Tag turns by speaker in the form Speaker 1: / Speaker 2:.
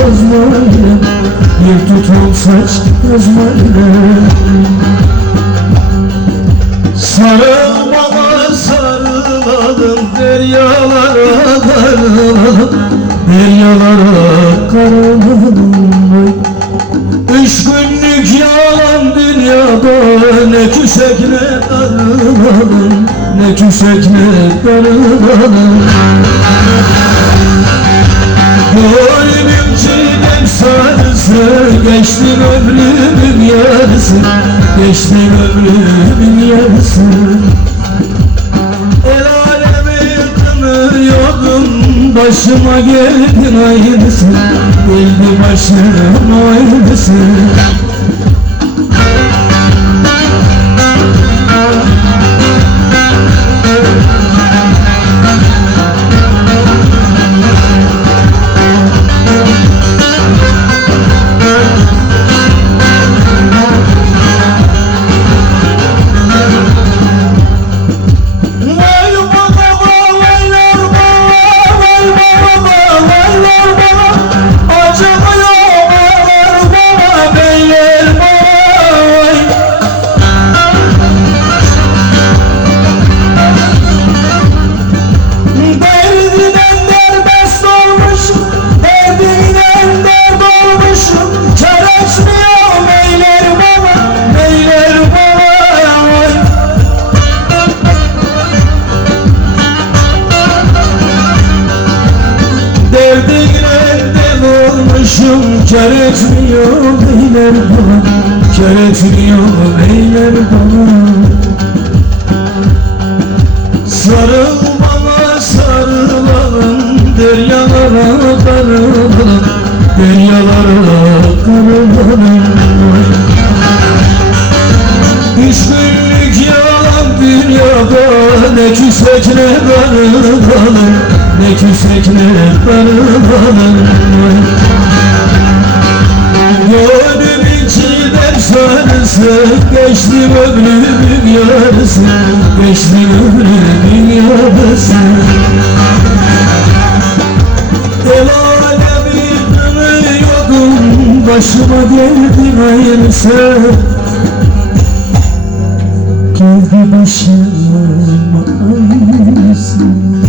Speaker 1: yazmayla Bir tutum saç yazmayla Sarılmama sarılalım Deryalara darılalım Deryalara karılalım Üç günlük yalan dünyada Ne küsek ne darılalım Ne küsek ne darılalım Geçti ömrümün yarısı Geçti ömrümün yarısı. El alemi tanıyordum Başıma geldin aynısı Geldi başıma aynısı Derdine dem olmuşum Kar etmiyor beyler bana. Kar etmiyor beyler bana. Sarıl bana sarılalım. Deryalara karılalım Deryalara karılalım Üç yalan dünyada Ne küsek ne darılalım Ne küsek ne darılalım Gönlümün çiğdem sarısı Geçti ömrümün yarısı Geçti ömrümün yarısı. El alemin tanıyordum Başıma geldi hayırlısı. Geldi başıma aynısı